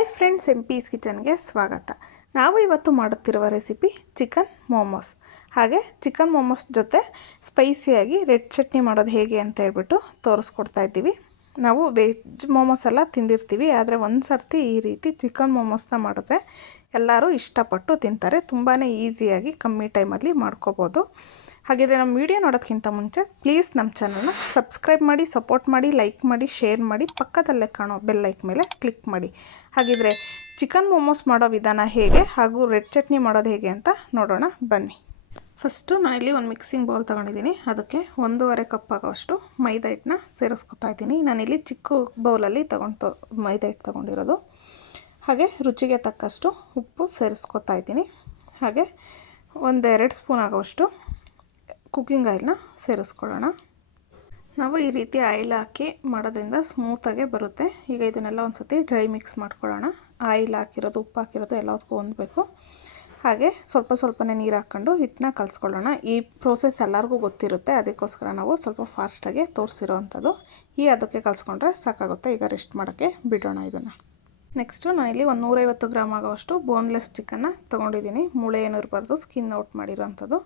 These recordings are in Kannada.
ಹಾಯ್ ಫ್ರೆಂಡ್ಸ್ ಎಂ ಪೀಸ್ ಕಿಚನ್ಗೆ ಸ್ವಾಗತ. ನಾವು ಇವತ್ತು ಮಾಡುತ್ತಿರುವ ರೆಸಿಪಿ ಚಿಕನ್ ಮೋಮೋಸ್ ಹಾಗೆ ಚಿಕನ್ ಮೋಮೋಸ್ ಜೊತೆ ಸ್ಪೈಸಿಯಾಗಿ ರೆಡ್ ಚಟ್ನಿ ಮಾಡೋದು ಹೇಗೆ ಅಂತ ಹೇಳ್ಬಿಟ್ಟು ತೋರಿಸ್ಕೊಡ್ತಾ ಇದ್ದೀವಿ. ನಾವು ವೆಜ್ ಮೋಮೋಸ್ ಎಲ್ಲ ತಿಂದಿರ್ತೀವಿ, ಆದರೆ ಒಂದು ಸರ್ತಿ ಈ ರೀತಿ ಚಿಕನ್ ಮೋಮೋಸ್ನ ಮಾಡಿದ್ರೆ ಎಲ್ಲರೂ ಇಷ್ಟಪಟ್ಟು ತಿಂತಾರೆ. ತುಂಬಾ ಈಸಿಯಾಗಿ ಕಮ್ಮಿ ಟೈಮಲ್ಲಿ ಮಾಡ್ಕೋಬೋದು. ಹಾಗಿದ್ರೆ ನಮ್ಮ ವಿಡಿಯೋ ನೋಡೋದಕ್ಕಿಂತ ಮುಂಚೆ ಪ್ಲೀಸ್ ನಮ್ಮ ಚಾನಲ್ನ ಸಬ್ಸ್ಕ್ರೈಬ್ ಮಾಡಿ ಸಪೋರ್ಟ್ ಮಾಡಿ ಲೈಕ್ ಮಾಡಿ ಶೇರ್ ಮಾಡಿ, ಪಕ್ಕದಲ್ಲೇ ಕಾಣೋ ಬೆಲ್ ಲೈಕ್ ಮೇಲೆ ಕ್ಲಿಕ್ ಮಾಡಿ. ಹಾಗಿದ್ರೆ ಚಿಕನ್ ಮೋಮೋಸ್ ಮಾಡೋ ವಿಧಾನ ಹೇಗೆ ಹಾಗೂ ರೆಡ್ ಚಟ್ನಿ ಮಾಡೋದು ಹೇಗೆ ಅಂತ ನೋಡೋಣ, ಬನ್ನಿ. ಫಸ್ಟು ನಾನಿಲ್ಲಿ ಒಂದು ಮಿಕ್ಸಿಂಗ್ ಬೌಲ್ ತೊಗೊಂಡಿದ್ದೀನಿ. ಅದಕ್ಕೆ ಒಂದೂವರೆ ಕಪ್ ಆಗೋಷ್ಟು ಮೈದಾ ಹಿಟ್ಟನ್ನ ಸೇರಿಸ್ಕೊತಾ ಇದ್ದೀನಿ. ನಾನಿಲ್ಲಿ ಚಿಕ್ಕ ಬೌಲಲ್ಲಿ ತೊಗೊಂಡು ಮೈದಾ ಹಿಟ್ಟು ತೊಗೊಂಡಿರೋದು. ಹಾಗೆ ರುಚಿಗೆ ತಕ್ಕಷ್ಟು ಉಪ್ಪು ಸೇರಿಸ್ಕೊತಾ ಇದ್ದೀನಿ. ಹಾಗೆ ಒಂದೆರಡು ಸ್ಪೂನ್ ಆಗೋಷ್ಟು ಕುಕ್ಕಿಂಗ್ ಆಯಿಲ್ನ ಸೇರಿಸ್ಕೊಳ್ಳೋಣ. ನಾವು ಈ ರೀತಿ ಆಯಿಲ್ ಹಾಕಿ ಮಾಡೋದ್ರಿಂದ ಸ್ಮೂತಾಗೆ ಬರುತ್ತೆ. ಈಗ ಇದನ್ನೆಲ್ಲ ಒಂದು ಸತಿ ಡ್ರೈ ಮಿಕ್ಸ್ ಮಾಡ್ಕೊಳ್ಳೋಣ. ಆಯಿಲ್ ಹಾಕಿರೋದು, ಉಪ್ಪು ಹಾಕಿರೋದು ಎಲ್ಲದಕ್ಕೂ ಹೊಂದಬೇಕು. ಹಾಗೆ ಸ್ವಲ್ಪ ಸ್ವಲ್ಪನೇ ನೀರು ಹಾಕ್ಕೊಂಡು ಹಿಟ್ಟನ್ನ ಕಲಿಸ್ಕೊಳ್ಳೋಣ. ಈ ಪ್ರೋಸೆಸ್ ಎಲ್ಲರಿಗೂ ಗೊತ್ತಿರುತ್ತೆ. ಅದಕ್ಕೋಸ್ಕರ ನಾವು ಸ್ವಲ್ಪ ಫಾಸ್ಟಾಗೆ ತೋರಿಸಿರೋ ಅಂಥದ್ದು. ಈ ಅದಕ್ಕೆ ಕಲಿಸ್ಕೊಂಡ್ರೆ ಸಾಕಾಗುತ್ತೆ. ಈಗ ರೆಸ್ಟ್ ಮಾಡೋಕ್ಕೆ ಬಿಡೋಣ ಇದನ್ನು. ನೆಕ್ಸ್ಟು ನಾನಿಲ್ಲಿ ಒಂದು ನೂರೈವತ್ತು ಗ್ರಾಮ್ ಆಗೋವಷ್ಟು ಬೋನ್ಲೆಸ್ ಚಿಕನ್ನ ತೊಗೊಂಡಿದ್ದೀನಿ. ಮೂಳೆ ಏನು ಇರಬಾರ್ದು ಸ್ಕಿನ್ ಔಟ್ ಮಾಡಿರೋವಂಥದ್ದು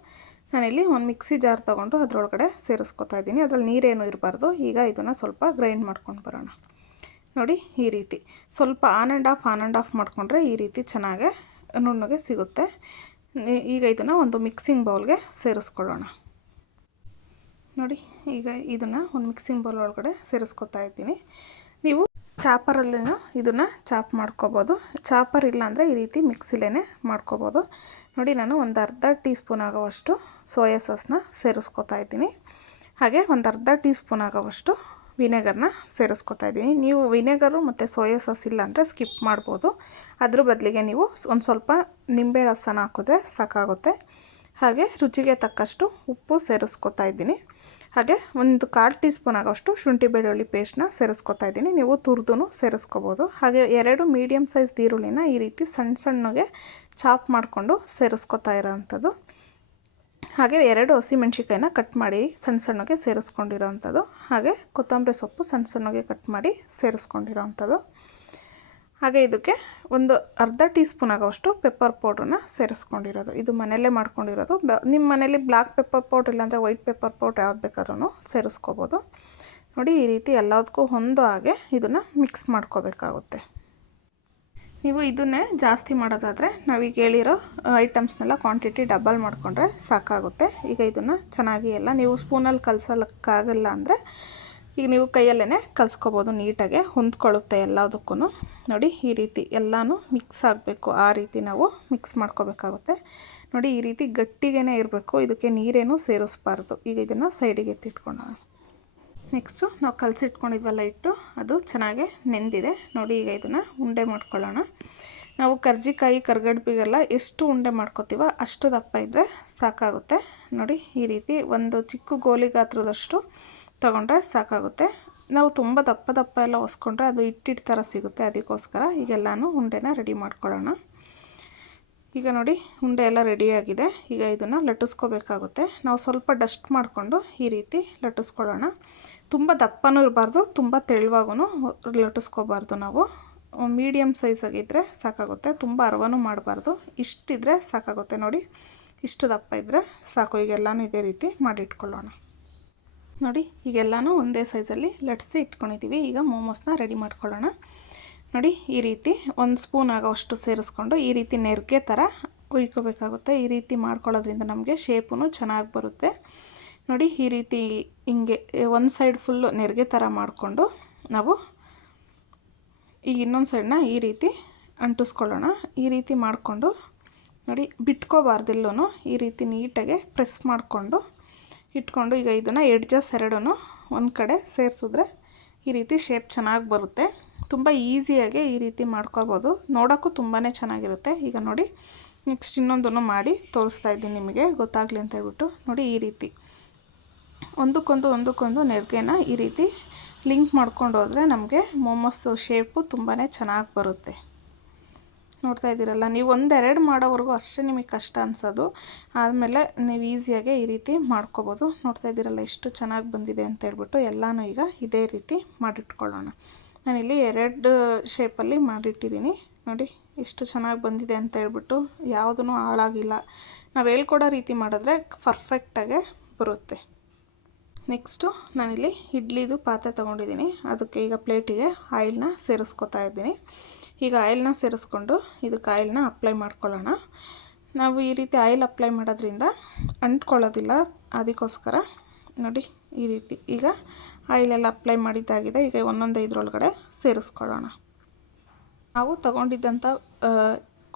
ನಾನಿಲ್ಲಿ ಒಂದು ಮಿಕ್ಸಿ ಜಾರ್ ತೊಗೊಂಡು ಅದರೊಳಗಡೆ ಸೇರಿಸ್ಕೊತಾ ಇದ್ದೀನಿ. ಅದರಲ್ಲಿ ನೀರೇನು ಇರಬಾರ್ದು. ಈಗ ಇದನ್ನು ಸ್ವಲ್ಪ ಗ್ರೈಂಡ್ ಮಾಡ್ಕೊಂಡು ಬರೋಣ. ನೋಡಿ, ಈ ರೀತಿ. ಸ್ವಲ್ಪ on and off on and off ಮಾಡಿಕೊಂಡ್ರೆ ಈ ರೀತಿ ಚೆನ್ನಾಗೆ ನುಣ್ಣಗೆ ಸಿಗುತ್ತೆ. ಈಗ ಇದನ್ನು ಒಂದು ಮಿಕ್ಸಿಂಗ್ ಬೌಲ್ಗೆ ಸೇರಿಸ್ಕೊಳ್ಳೋಣ. ನೋಡಿ, ಈಗ ಇದನ್ನು ಒಂದು ಮಿಕ್ಸಿಂಗ್ ಬೌಲ್ ಒಳಗಡೆ ಸೇರಿಸ್ಕೊತಾ ಇದ್ದೀನಿ. ನೀವು ಚಾಪರಲ್ಲಿನೂ ಇದನ್ನು ಚಾಪ್ ಮಾಡ್ಕೋಬೋದು. ಚಾಪರ್ ಇಲ್ಲ ಅಂದರೆ ಈ ರೀತಿ ಮಿಕ್ಸಿಲೇ ಮಾಡ್ಕೋಬೋದು. ನೋಡಿ, ನಾನು ಒಂದು ಅರ್ಧ ಟೀ ಸ್ಪೂನ್ ಆಗೋವಷ್ಟು ಸೋಯಾ ಸಾಸ್ನ ಸೇರಿಸ್ಕೊತಾ ಇದ್ದೀನಿ. ಹಾಗೆ ಒಂದು ಅರ್ಧ ಟೀ ಸ್ಪೂನ್ ಆಗೋವಷ್ಟು ವಿನೆಗರ್ನ ಸೇರಿಸ್ಕೊತಾ ಇದ್ದೀನಿ. ನೀವು ವಿನೆಗರು ಮತ್ತು ಸೋಯಾ ಸಾಸ್ ಇಲ್ಲ ಅಂದರೆ ಸ್ಕಿಪ್ ಮಾಡ್ಬೋದು. ಅದ್ರ ಬದಲಿಗೆ ನೀವು ಒಂದು ಸ್ವಲ್ಪ ನಿಂಬೆ ರಸನ ಹಾಕಿದ್ರೆ ಸಾಕಾಗುತ್ತೆ. ಹಾಗೆ ರುಚಿಗೆ ತಕ್ಕಷ್ಟು ಉಪ್ಪು ಸೇರಿಸ್ಕೊತಾ ಇದ್ದೀನಿ. ಹಾಗೆ ಒಂದು ಕಾಲು ಟೀ ಸ್ಪೂನ್ ಆಗೋಷ್ಟು ಶುಂಠಿ ಬೆಳ್ಳುಳ್ಳಿ ಪೇಸ್ಟ್ನ ಸೇರಿಸ್ಕೊತಾ ಇದ್ದೀನಿ. ನೀವು ತುರಿದು ಸೇರಿಸ್ಕೋಬೋದು. ಹಾಗೆ ಎರಡು ಮೀಡಿಯಮ್ ಸೈಜ್ ಈರುಳ್ಳಿನ ಈ ರೀತಿ ಸಣ್ಣ ಸಣ್ಣಗೆ ಚಾಪ್ ಮಾಡಿಕೊಂಡು ಸೇರಿಸ್ಕೊತಾ ಇರೋವಂಥದ್ದು ಹಾಗೆ ಎರಡು ಹಸಿಮೆಣ್ಸಿಕಾಯಿನ ಕಟ್ ಮಾಡಿ ಸಣ್ಣ ಸಣ್ಣಗೆ ಸೇರಿಸ್ಕೊಂಡಿರೋವಂಥದ್ದು ಹಾಗೆ ಕೊತ್ತಂಬರಿ ಸೊಪ್ಪು ಸಣ್ಣ ಸಣ್ಣಗೆ ಕಟ್ ಮಾಡಿ ಸೇರಿಸ್ಕೊಂಡಿರೋ ಅಂಥದ್ದು ಹಾಗೆ ಇದಕ್ಕೆ ಒಂದು ಅರ್ಧ ಟೀ ಸ್ಪೂನ್ ಆಗೋಷ್ಟು ಪೆಪ್ಪರ್ ಪೌಡ್ರನ್ನ ಸೇರಿಸ್ಕೊಂಡಿರೋದು. ಇದು ಮನೆಯಲ್ಲೇ ಮಾಡ್ಕೊಂಡಿರೋದು. ನಿಮ್ಮ ಮನೇಲಿ ಬ್ಲ್ಯಾಕ್ ಪೆಪ್ಪರ್ ಪೌಡ್ರ್ ಇಲ್ಲಾಂದರೆ ವೈಟ್ ಪೆಪ್ಪರ್ ಪೌಡ್ರ್ ಯಾವ್ದು ಬೇಕಾದ್ರೂ ಸೇರಿಸ್ಕೋಬೋದು. ನೋಡಿ, ಈ ರೀತಿ ಎಲ್ಲದಕ್ಕೂ ಹೊಂದೋ ಹಾಗೆ ಇದನ್ನು ಮಿಕ್ಸ್ ಮಾಡ್ಕೋಬೇಕಾಗುತ್ತೆ. ನೀವು ಇದನ್ನೇ ಜಾಸ್ತಿ ಮಾಡೋದಾದರೆ ನಾವೀಗ ಹೇಳಿರೋ ಐಟಮ್ಸ್ನೆಲ್ಲ ಕ್ವಾಂಟಿಟಿ ಡಬಲ್ ಮಾಡಿಕೊಂಡ್ರೆ ಸಾಕಾಗುತ್ತೆ. ಈಗ ಇದನ್ನು ಚೆನ್ನಾಗಿ ಎಲ್ಲ ನೀವು ಸ್ಪೂನಲ್ಲಿ ಕಲಸೋಕ್ಕಾಗಲ್ಲ ಅಂದರೆ ಈಗ ನೀವು ಕೈಯಲ್ಲೇ ಕಲಿಸ್ಕೋಬೋದು ನೀಟಾಗೆ, ಹೊಂದ್ಕೊಳ್ಳುತ್ತೆ ಎಲ್ಲದಕ್ಕೂ ನೋಡಿ ಈ ರೀತಿ ಎಲ್ಲನೂ ಮಿಕ್ಸ್ ಆಗಬೇಕು. ಆ ರೀತಿ ನಾವು ಮಿಕ್ಸ್ ಮಾಡ್ಕೋಬೇಕಾಗುತ್ತೆ. ನೋಡಿ ಈ ರೀತಿ ಗಟ್ಟಿಗೇ ಇರಬೇಕು. ಇದಕ್ಕೆ ನೀರೇನು ಸೇರಿಸ್ಬಾರ್ದು. ಈಗ ಇದನ್ನು ಸೈಡಿಗೆ ಎತ್ತಿಟ್ಕೊಳ್ಳೋಣ. ನೆಕ್ಸ್ಟು ನಾವು ಕಲಸಿಟ್ಕೊಂಡಿದ್ವಲ್ಲ ಇಟ್ಟು ಅದು ಚೆನ್ನಾಗೆ ನೆಂದಿದೆ. ನೋಡಿ ಈಗ ಇದನ್ನು ಉಂಡೆ ಮಾಡ್ಕೊಳ್ಳೋಣ. ನಾವು ಕರ್ಜಿಕಾಯಿ, ಕರ್ಗಡ್ಬಿಗೆಲ್ಲ ಎಷ್ಟು ಉಂಡೆ ಮಾಡ್ಕೋತೀವೋ ಅಷ್ಟು ದಪ್ಪ ಇದ್ದರೆ ಸಾಕಾಗುತ್ತೆ. ನೋಡಿ ಈ ರೀತಿ ಒಂದು ಚಿಕ್ಕ ಗೋಲಿ ಗಾತ್ರದಷ್ಟು ತೊಗೊಂಡ್ರೆ ಸಾಕಾಗುತ್ತೆ. ನಾವು ತುಂಬ ದಪ್ಪ ದಪ್ಪ ಎಲ್ಲ ಒಸ್ಕೊಂಡ್ರೆ ಅದು ಹಿಟ್ಟಿಟ್ಟು ಥರ ಸಿಗುತ್ತೆ ಅದಕ್ಕೋಸ್ಕರ ಈಗೆಲ್ಲನೂ ಉಂಡೆನ ರೆಡಿ ಮಾಡ್ಕೊಳ್ಳೋಣ. ಈಗ ನೋಡಿ ಉಂಡೆ ಎಲ್ಲ ರೆಡಿಯಾಗಿದೆ. ಈಗ ಇದನ್ನು ಲಟ್ಟಿಸ್ಕೋಬೇಕಾಗುತ್ತೆ. ನಾವು ಸ್ವಲ್ಪ ಡಸ್ಟ್ ಮಾಡಿಕೊಂಡು ಈ ರೀತಿ ಲಟ್ಟಿಸ್ಕೊಳ್ಳೋಣ. ತುಂಬ ದಪ್ಪನೂ ಇರಬಾರ್ದು, ತುಂಬ ತೆಳುವಾಗೂ ಲಟ್ಟಿಸ್ಕೋಬಾರ್ದು ನಾವು. ಮೀಡಿಯಮ್ ಸೈಜಾಗಿದ್ದರೆ ಸಾಕಾಗುತ್ತೆ, ತುಂಬ ಅರವನೂ ಮಾಡಬಾರ್ದು. ಇಷ್ಟಿದ್ರೆ ಸಾಕಾಗುತ್ತೆ ನೋಡಿ. ಇಷ್ಟು ದಪ್ಪ ಇದ್ದರೆ ಸಾಕು, ಈಗೆಲ್ಲನೂ ಇದೇ ರೀತಿ ಮಾಡಿಟ್ಕೊಳ್ಳೋಣ. ನೋಡಿ, ಈಗೆಲ್ಲನೂ ಒಂದೇ ಸೈಜಲ್ಲಿ ಲಟ್ಸಿ ಇಟ್ಕೊಂಡಿದ್ದೀವಿ. ಈಗ ಮೋಮೋಸ್ನ ರೆಡಿ ಮಾಡ್ಕೊಳ್ಳೋಣ. ನೋಡಿ, ಈ ರೀತಿ ಒಂದು ಸ್ಪೂನ್ ಆಗೋಷ್ಟು ಸೇರಿಸ್ಕೊಂಡು ಈ ರೀತಿ ನೆರಿಗೆ ಥರ ಉಯ್ಕೋಬೇಕಾಗುತ್ತೆ ಈ ರೀತಿ ಮಾಡ್ಕೊಳ್ಳೋದ್ರಿಂದ ನಮಗೆ ಶೇಪೂ ಚೆನ್ನಾಗಿ ಬರುತ್ತೆ. ನೋಡಿ, ಈ ರೀತಿ ಹಿಂಗೆ ಒಂದು ಸೈಡ್ ಫುಲ್ಲು ನೆರಿಗೆ ಥರ ಮಾಡಿಕೊಂಡು ನಾವು ಈಗ ಇನ್ನೊಂದು ಸೈಡನ್ನ ಈ ರೀತಿ ಅಂಟಿಸ್ಕೊಳ್ಳೋಣ. ಈ ರೀತಿ ಮಾಡಿಕೊಂಡು ನೋಡಿ ಬಿಟ್ಕೋಬಾರ್ದಿಲ್ಲೂ ಈ ರೀತಿ ನೀಟಾಗೆ ಪ್ರೆಸ್ ಮಾಡಿಕೊಂಡು ಇಟ್ಕೊಂಡು ಈಗ ಇದನ್ನು ಎಡ್ಜಸ್ ಎರಡೂ ಒಂದು ಕಡೆ ಸೇರಿಸಿದ್ರೆ ಈ ರೀತಿ ಶೇಪ್ ಚೆನ್ನಾಗಿ ಬರುತ್ತೆ. ತುಂಬ ಈಸಿಯಾಗಿ ಈ ರೀತಿ ಮಾಡ್ಕೋಬೋದು. ನೋಡೋಕ್ಕೂ ತುಂಬಾ ಚೆನ್ನಾಗಿರುತ್ತೆ. ಈಗ ನೋಡಿ ನೆಕ್ಸ್ಟ್ ಇನ್ನೊಂದನ್ನು ಮಾಡಿ ತೋರಿಸ್ತಾ ಇದ್ದೀನಿ ನಿಮಗೆ. ಗೊತ್ತಾಗಲಿ ಅಂತ ಹೇಳ್ಬಿಟ್ಟು ನೋಡಿ ಈ ರೀತಿ. ಒಂದಕ್ಕೊಂದು ಒಂದಕ್ಕೊಂದು ನೆರಿಗೆನ ಈ ರೀತಿ ಲಿಂಕ್ ಮಾಡ್ಕೊಂಡು ಹೋದರೆ ನಮಗೆ ಮೋಮೋಸ್ ಶೇಪು ತುಂಬಾ ಚೆನ್ನಾಗಿ ಬರುತ್ತೆ. ನೋಡ್ತಾ ಇದ್ದೀರಲ್ಲ, ನೀವು ಒಂದೆರಡು ಮಾಡೋವರೆಗೂ ಅಷ್ಟೇ ನಿಮಗೆ ಕಷ್ಟ ಅನಿಸೋದು. ಆದಮೇಲೆ ನೀವು ಈಸಿಯಾಗಿ ಈ ರೀತಿ ಮಾಡ್ಕೋಬೋದು. ನೋಡ್ತಾ ಇದ್ದೀರಲ್ಲ, ಎಷ್ಟು ಚೆನ್ನಾಗಿ ಬಂದಿದೆ ಅಂತ ಹೇಳ್ಬಿಟ್ಟು ಎಲ್ಲನೂ ಈಗ ಇದೇ ರೀತಿ ಮಾಡಿಟ್ಕೊಳ್ಳೋಣ. ನಾನಿಲ್ಲಿ ಎರಡು ಶೇಪಲ್ಲಿ ಮಾಡಿಟ್ಟಿದ್ದೀನಿ. ನೋಡಿ, ಎಷ್ಟು ಚೆನ್ನಾಗಿ ಬಂದಿದೆ ಅಂತ ಹೇಳ್ಬಿಟ್ಟು ಯಾವುದೂ ಹಾಳಾಗಿಲ್ಲ. ನಾವು ಹೇಳ್ಕೊಡೋ ರೀತಿ ಮಾಡಿದ್ರೆ ಪರ್ಫೆಕ್ಟಾಗೆ ಬರುತ್ತೆ. ನೆಕ್ಸ್ಟು ನಾನಿಲ್ಲಿ ಇಡ್ಲಿದು ಪಾತ್ರೆ ತೊಗೊಂಡಿದ್ದೀನಿ. ಅದಕ್ಕೆ ಈಗ ಪ್ಲೇಟಿಗೆ ಆಯಿಲ್ನ ಸೇರಿಸ್ಕೊತಾ ಇದ್ದೀನಿ. ಈಗ ಆಯಿಲ್ನ ಸೇರಿಸ್ಕೊಂಡು ಇದಕ್ಕೆ ಆಯಿಲ್ನ ಅಪ್ಲೈ ಮಾಡ್ಕೊಳ್ಳೋಣ. ನಾವು ಈ ರೀತಿ ಆಯಿಲ್ ಅಪ್ಲೈ ಮಾಡೋದ್ರಿಂದ ಅಂಟ್ಕೊಳ್ಳೋದಿಲ್ಲ, ಅದಕ್ಕೋಸ್ಕರ ನೋಡಿ ಈ ರೀತಿ ಈಗ ಆಯಿಲೆಲ್ಲ ಅಪ್ಲೈ ಮಾಡಿದ್ದಾಗಿದೆ, ಈಗ ಒಂದೊಂದು ಇದ್ರೊಳಗಡೆ ಸೇರಿಸ್ಕೊಳ್ಳೋಣ. ನಾವು ತಗೊಂಡಿದ್ದಂಥ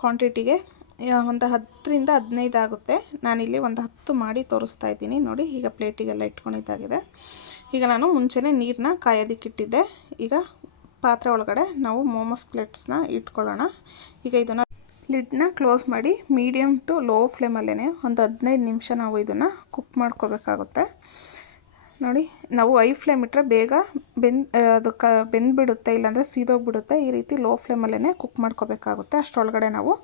ಕ್ವಾಂಟಿಟಿಗೆ ಒಂದು ಹತ್ತರಿಂದ ಹದಿನೈದು ಆಗುತ್ತೆ. ನಾನಿಲ್ಲಿ ಒಂದು ಹತ್ತು ಮಾಡಿ ತೋರಿಸ್ತಾ ಇದ್ದೀನಿ. ನೋಡಿ, ಈಗ ಪ್ಲೇಟಿಗೆಲ್ಲ ಇಟ್ಕೊಂಡಿದ್ದಾಗಿದೆ. ಈಗ ನಾನು ಮುಂಚೆನೇ ನೀರನ್ನ ಕಾಯೋದಕ್ಕಿಟ್ಟಿದ್ದೆ ಈಗ ಪಾತ್ರೆ ಒಳಗಡೆ ನಾವು ಮೋಮೋಸ್ ಪ್ಲೇಟ್ಸ್ನ ಇಟ್ಕೊಳ್ಳೋಣ. ಈಗ ಇದನ್ನು ಲಿಡ್ನ ಕ್ಲೋಸ್ ಮಾಡಿ ಮೀಡಿಯಮ್ ಟು ಲೋ ಫ್ಲೇಮಲ್ಲೇ ಒಂದು ಹದಿನೈದು ನಿಮಿಷ ನಾವು ಇದನ್ನು ಕುಕ್ ಮಾಡ್ಕೋಬೇಕಾಗುತ್ತೆ. ನೋಡಿ, ನಾವು ಐ ಫ್ಲೇಮ್ ಇಟ್ಟರೆ ಬೇಗ ಬೆಂದ್ ಅದು ಕ, ಬೆಂದ್ಬಿಡುತ್ತೆ, ಇಲ್ಲಾಂದರೆ ಸೀದೋಗ್ಬಿಡುತ್ತೆ. ಈ ರೀತಿ ಲೋ ಫ್ಲೇಮಲ್ಲೇ ಕುಕ್ ಮಾಡ್ಕೋಬೇಕಾಗುತ್ತೆ. ಅಷ್ಟರೊಳಗಡೆ ನಾವು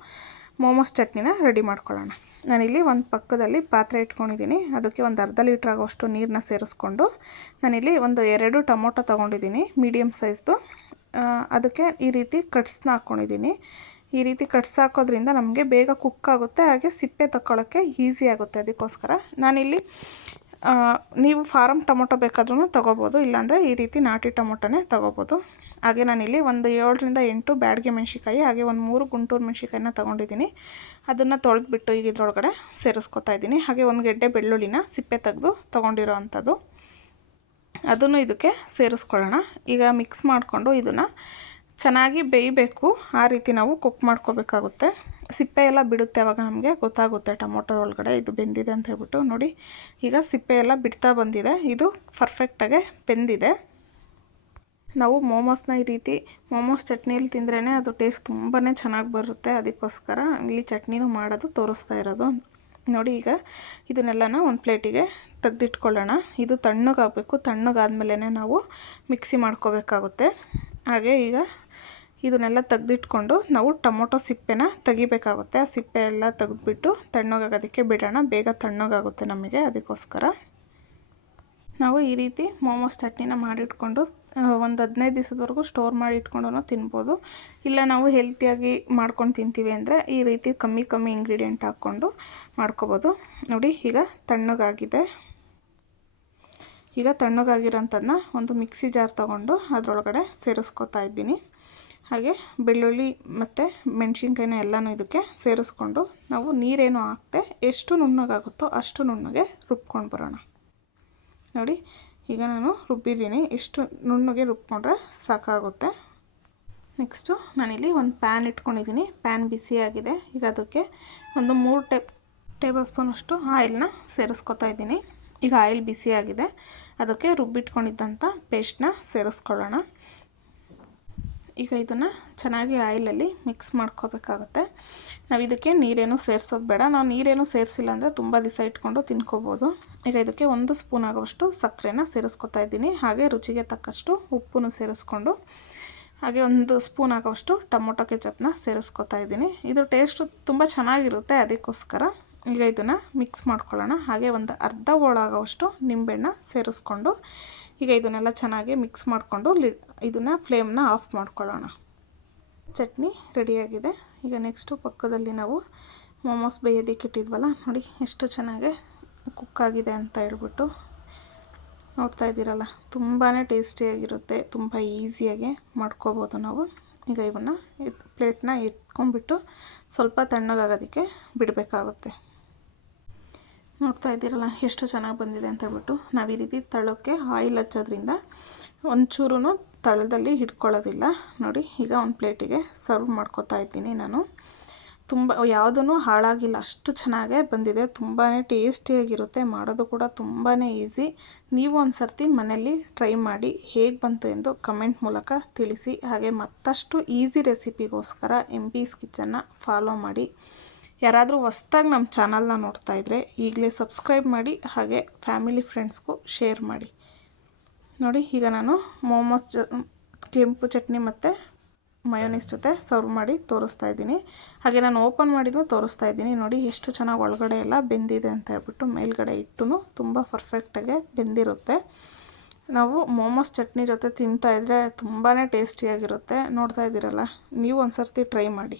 ಮೋಮೋಸ್ ಚಟ್ನಿನ ರೆಡಿ ಮಾಡ್ಕೊಳ್ಳೋಣ. ನಾನಿಲ್ಲಿ ಒಂದು ಪಕ್ಕದಲ್ಲಿ ಪಾತ್ರೆ ಇಟ್ಕೊಂಡಿದ್ದೀನಿ. ಅದಕ್ಕೆ ಒಂದು ಅರ್ಧ ಲೀಟ್ರ್ ಆಗೋಷ್ಟು ನೀರನ್ನ ಸೇರಿಸ್ಕೊಂಡು ನಾನಿಲ್ಲಿ ಒಂದು ಎರಡು ಟೊಮೊಟೊ ತೊಗೊಂಡಿದ್ದೀನಿ ಮೀಡಿಯಮ್ ಸೈಜ್ದು. ಅದಕ್ಕೆ ಈ ರೀತಿ ಕಟ್ಸ್ನ ಹಾಕ್ಕೊಂಡಿದ್ದೀನಿ. ಈ ರೀತಿ ಕಟ್ಸ್ ಹಾಕೋದ್ರಿಂದ ನಮಗೆ ಬೇಗ ಕುಕ್ ಆಗುತ್ತೆ, ಹಾಗೆ ಸಿಪ್ಪೆ ತಗೊಳ್ಳೋಕ್ಕೆ ಈಸಿ ಆಗುತ್ತೆ ಅದಕ್ಕೋಸ್ಕರ. ನಾನಿಲ್ಲಿ ನೀವು ಫಾರಮ್ ಟೊಮೊಟೊ ಬೇಕಾದ್ರೂ ತೊಗೋಬೋದು, ಇಲ್ಲಾಂದರೆ ಈ ರೀತಿ ನಾಟಿ ಟೊಮೊಟೊನೇ ತೊಗೋಬೋದು. ಹಾಗೆ ನಾನಿಲ್ಲಿ ಒಂದು ಏಳರಿಂದ ಎಂಟು ಬ್ಯಾಡ್ಗೆ ಮೆಣಸಿಕಾಯಿ ಹಾಗೆ ಒಂದು ಮೂರು ಗುಂಟೂರು ಮೆಣಸಿಕಾಯಿನ ತೊಗೊಂಡಿದ್ದೀನಿ. ಅದನ್ನು ತೊಳೆದ್ಬಿಟ್ಟು ಈಗ ಇದ್ರೊಳಗಡೆ ಸೇರಿಸ್ಕೊತಾ ಇದ್ದೀನಿ. ಹಾಗೆ ಒಂದು ಗೆಡ್ಡೆ ಬೆಳ್ಳುಳ್ಳಿನ ಸಿಪ್ಪೆ ತೆಗೆದು ತೊಗೊಂಡಿರೋ ಅಂಥದ್ದು ಅದನ್ನು ಇದಕ್ಕೆ ಸೇರಿಸ್ಕೊಳ್ಳೋಣ. ಈಗ ಮಿಕ್ಸ್ ಮಾಡಿಕೊಂಡು ಇದನ್ನು ಚೆನ್ನಾಗಿ ಬೇಯಬೇಕು. ಆ ರೀತಿ ನಾವು ಕುಕ್ ಮಾಡ್ಕೋಬೇಕಾಗುತ್ತೆ. ಸಿಪ್ಪೆ ಎಲ್ಲ ಬಿಡುತ್ತೆ ಅವಾಗ ನಮಗೆ. ಗೊತ್ತಾಗುತ್ತೆ ಟೊಮೊಟೊ ಒಳಗಡೆ ಇದು ಬೆಂದಿದೆ ಅಂತ ಹೇಳ್ಬಿಟ್ಟು. ನೋಡಿ, ಈಗ ಸಿಪ್ಪೆ ಎಲ್ಲ ಬಿಡ್ತಾ ಬಂದಿದೆ. ಇದು ಪರ್ಫೆಕ್ಟಾಗೆ ಬೆಂದಿದೆ. ನಾವು ಮೋಮೋಸ್ನ ಈ ರೀತಿ ಮೋಮೋಸ್ ಚಟ್ನಿಯಲ್ಲಿ ತಿಂದ್ರೇ ಅದು ಟೇಸ್ಟ್ ತುಂಬಾ ಚೆನ್ನಾಗಿ ಬರುತ್ತೆ. ಅದಕ್ಕೋಸ್ಕರ ಇಲ್ಲಿ ಚಟ್ನಿನೂ ಮಾಡೋದು ತೋರಿಸ್ತಾ ಇರೋದು. ನೋಡಿ ಈಗ ಇದನ್ನೆಲ್ಲನ ಒಂದು ಪ್ಲೇಟಿಗೆ ತೆಗೆದಿಟ್ಕೊಳ್ಳೋಣ. ಇದು ತಣ್ಣಗಾಗಬೇಕು. ತಣ್ಣಗಾದ್ಮೇಲೆ ನಾವು ಮಿಕ್ಸಿ ಮಾಡ್ಕೋಬೇಕಾಗುತ್ತೆ. ಹಾಗೆ ಈಗ ಇದನ್ನೆಲ್ಲ ತೆಗೆದಿಟ್ಕೊಂಡು ನಾವು ಟೊಮೊಟೊ ಸಿಪ್ಪೆನ ತೆಗಿಬೇಕಾಗುತ್ತೆ. ಆ ಸಿಪ್ಪೆ ಎಲ್ಲ ತೆಗೆದ್ಬಿಟ್ಟು ತಣ್ಣಗಾಗೋದಕ್ಕೆ ಬಿಡೋಣ. ಬೇಗ ತಣ್ಣಗಾಗುತ್ತೆ ನಮಗೆ. ಅದಕ್ಕೋಸ್ಕರ ನಾವು ಈ ರೀತಿ ಮೋಮೋಸ್ ಚಟ್ನಿನ ಮಾಡಿಟ್ಕೊಂಡು ಒಂದು ಹದಿನೈದು ದಿವಸದವರೆಗೂ ಸ್ಟೋರ್ ಮಾಡಿ ಇಟ್ಕೊಂಡು ತಿನ್ಬೋದು. ಇಲ್ಲ ನಾವು ಹೆಲ್ತಿಯಾಗಿ ಮಾಡ್ಕೊಂಡು ತಿಂತೀವಿ ಅಂದರೆ ಈ ರೀತಿ ಕಮ್ಮಿ ಕಮ್ಮಿ ಇಂಗ್ರೀಡಿಯೆಂಟ್ ಹಾಕ್ಕೊಂಡು ಮಾಡ್ಕೋಬೋದು. ನೋಡಿ, ಈಗ ತಣ್ಣಗಾಗಿದೆ. ಈಗ ತಣ್ಣಗಾಗಿರೋಂಥದ್ದನ್ನ ಒಂದು ಮಿಕ್ಸಿ ಜಾರ್ ತೊಗೊಂಡು ಅದರೊಳಗಡೆ ಸೇರಿಸ್ಕೊತಾ ಇದ್ದೀನಿ. ಹಾಗೆ ಬೆಳ್ಳುಳ್ಳಿ ಮತ್ತು ಮೆಣಸಿನ್ಕಾಯಿನ ಎಲ್ಲನೂ ಇದಕ್ಕೆ ಸೇರಿಸ್ಕೊಂಡು ನಾವು ನೀರೇನು ಹಾಕ್ತೆ ಎಷ್ಟು ನುಣ್ಣಗಾಗುತ್ತೋ ಅಷ್ಟು ನುಣ್ಣಗೆ ರುಬ್ಕೊಂಡು ಬರೋಣ. ನೋಡಿ ಈಗ ನಾನು ರುಬ್ಬಿದ್ದೀನಿ. ಇಷ್ಟು ನುಣ್ಣಗೆ ರುಬ್ಕೊಂಡ್ರೆ ಸಾಕಾಗುತ್ತೆ. ನೆಕ್ಸ್ಟು ನಾನಿಲ್ಲಿ ಒಂದು ಪ್ಯಾನ್ ಇಟ್ಕೊಂಡಿದ್ದೀನಿ. ಪ್ಯಾನ್ ಬಿಸಿಯಾಗಿದೆ. ಈಗ ಅದಕ್ಕೆ ಒಂದು ಮೂರು ಟೇ ಟೇಬಲ್ ಸ್ಪೂನಷ್ಟು ಆಯಿಲ್ನ ಸೇರಿಸ್ಕೊತಾ ಇದ್ದೀನಿ. ಈಗ ಆಯಿಲ್ ಬಿಸಿಯಾಗಿದೆ. ಅದಕ್ಕೆ ರುಬ್ಬಿಟ್ಕೊಂಡಿದ್ದಂಥ ಪೇಸ್ಟ್ನ ಸೇರಿಸ್ಕೊಳ್ಳೋಣ. ಈಗ ಇದನ್ನು ಚೆನ್ನಾಗಿ ಆಯಿಲಲ್ಲಿ ಮಿಕ್ಸ್ ಮಾಡ್ಕೋಬೇಕಾಗುತ್ತೆ. ನಾವು ಇದಕ್ಕೆ ನೀರೇನು ಸೇರಿಸೋದು ಬೇಡ. ನಾವು ನೀರೇನು ಸೇರಿಸಿಲ್ಲ ಅಂದರೆ ತುಂಬ ದಿವಸ ಇಟ್ಕೊಂಡು ತಿನ್ಕೋಬೋದು. ಈಗ ಇದಕ್ಕೆ ಒಂದು ಸ್ಪೂನ್ ಆಗುವಷ್ಟು ಸಕ್ಕರೆನ ಸೇರಿಸ್ಕೊತಾ ಇದ್ದೀನಿ. ಹಾಗೆ ರುಚಿಗೆ ತಕ್ಕಷ್ಟು ಉಪ್ಪನ್ನು ಸೇರಿಸ್ಕೊಂಡು, ಹಾಗೆ ಒಂದು ಸ್ಪೂನ್ ಆಗೋವಷ್ಟು ಟೊಮೊಟೊ ಕೆಚಪ್ನ ಸೇರಿಸ್ಕೊತಾ ಇದ್ದೀನಿ. ಇದು ಟೇಸ್ಟು ತುಂಬ ಚೆನ್ನಾಗಿರುತ್ತೆ ಅದಕ್ಕೋಸ್ಕರ. ಈಗ ಇದನ್ನು ಮಿಕ್ಸ್ ಮಾಡ್ಕೊಳ್ಳೋಣ. ಹಾಗೆ ಒಂದು ಅರ್ಧ ಹೋಳಾಗೋವಷ್ಟು ನಿಂಬೆಹಣ್ಣ ಸೇರಿಸ್ಕೊಂಡು ಈಗ ಇದನ್ನೆಲ್ಲ ಚೆನ್ನಾಗಿ ಮಿಕ್ಸ್ ಮಾಡಿಕೊಂಡು ಲಿ, ಇದನ್ನು ಫ್ಲೇಮ್ನ ಆಫ್ ಮಾಡ್ಕೊಳ್ಳೋಣ. ಚಟ್ನಿ ರೆಡಿಯಾಗಿದೆ. ಈಗ ನೆಕ್ಸ್ಟು ಪಕ್ಕದಲ್ಲಿ ನಾವು ಮೋಮೋಸ್ ಬೇಯೋದಕ್ಕೆ ಇಟ್ಟಿದ್ವಲ್ಲ, ನೋಡಿ ಎಷ್ಟು ಚೆನ್ನಾಗಿ ಕುಕ್ ಆಗಿದೆ ಅಂತ ಹೇಳ್ಬಿಟ್ಟು ನೋಡ್ತಾ ಇದ್ದೀರಲ್ಲ ತುಂಬಾ ಟೇಸ್ಟಿಯಾಗಿರುತ್ತೆ ತುಂಬ ಈಸಿಯಾಗಿ ಮಾಡ್ಕೋಬೋದು ನಾವು. ಈಗ ಇವನ್ನ ಪ್ಲೇಟ್ನ ಎತ್ಕೊಂಡ್ಬಿಟ್ಟು ಸ್ವಲ್ಪ ತಣ್ಣಗಾಗೋದಕ್ಕೆ ಬಿಡಬೇಕಾಗುತ್ತೆ. ನೋಡ್ತಾ ಇದ್ದೀರಲ್ಲ, ಎಷ್ಟು ಚೆನ್ನಾಗಿ ಬಂದಿದೆ ಅಂತ ಹೇಳ್ಬಿಟ್ಟು ನಾವು ಈ ರೀತಿ ತಳಕ್ಕೆ ಆಯಿಲ್ ಹಚ್ಚೋದ್ರಿಂದ ಒಂಚೂರು ತಳದಲ್ಲಿ ಹಿಡ್ಕೊಳ್ಳೋದಿಲ್ಲ. ನೋಡಿ, ಈಗ ಒಂದು ಪ್ಲೇಟಿಗೆ ಸರ್ವ್ ಮಾಡ್ಕೋತಾ ಇದ್ದೀನಿ ನಾನು. ತುಂಬ ಯಾವುದೂ ಹಾಳಾಗಿಲ್ಲ, ಅಷ್ಟು ಚೆನ್ನಾಗೇ ಬಂದಿದೆ. ತುಂಬಾ ಟೇಸ್ಟಿಯಾಗಿರುತ್ತೆ, ಮಾಡೋದು ಕೂಡ ತುಂಬಾ ಈಸಿ. ನೀವು ಒಂದು ಸರ್ತಿ ಮನೇಲಿ ಟ್ರೈ ಮಾಡಿ ಹೇಗೆ ಬಂತು ಎಂದು ಕಮೆಂಟ್ ಮೂಲಕ ತಿಳಿಸಿ. ಹಾಗೆ ಮತ್ತಷ್ಟು ಈಸಿ ರೆಸಿಪಿಗೋಸ್ಕರ ಎಂ ಪೀಸ್ ಕಿಚನ್ನ ಫಾಲೋ ಮಾಡಿ. ಯಾರಾದರೂ ಹೊಸ್ದಾಗಿ ನಮ್ಮ ಚಾನಲ್ನ ನೋಡ್ತಾ ಇದ್ದರೆ ಈಗಲೇ ಸಬ್ಸ್ಕ್ರೈಬ್ ಮಾಡಿ, ಹಾಗೆ ಫ್ಯಾಮಿಲಿ ಫ್ರೆಂಡ್ಸ್ಗೂ ಶೇರ್ ಮಾಡಿ. ನೋಡಿ, ಈಗ ನಾನು ಮೋಮೋಸ್ ಜ ಕೆಂಪು ಚಟ್ನಿ ಮತ್ತು ಮಯೋನೀಸ್ ಜೊತೆ ಸರ್ವ್ ಮಾಡಿ ತೋರಿಸ್ತಾ ಇದ್ದೀನಿ. ಹಾಗೆ ನಾನು ಓಪನ್ ಮಾಡಿನೂ ತೋರಿಸ್ತಾ ಇದ್ದೀನಿ. ನೋಡಿ, ಎಷ್ಟು ಚೆನ್ನಾಗಿ ಒಳಗಡೆ ಎಲ್ಲ ಬೆಂದಿದೆ ಅಂತ ಹೇಳ್ಬಿಟ್ಟು ಮೇಲ್ಗಡೆ ಇಟ್ಟು ತುಂಬ ಪರ್ಫೆಕ್ಟಾಗೆ ಬೆಂದಿರುತ್ತೆ. ನಾವು ಮೋಮೋಸ್ ಚಟ್ನಿ ಜೊತೆ ತಿಂತಾಯಿದ್ರೆ ತುಂಬಾ ಟೇಸ್ಟಿಯಾಗಿರುತ್ತೆ. ನೋಡ್ತಾ ಇದ್ದೀರಲ್ಲ, ನೀವು ಒಂದು ಸರ್ತಿ ಟ್ರೈ ಮಾಡಿ.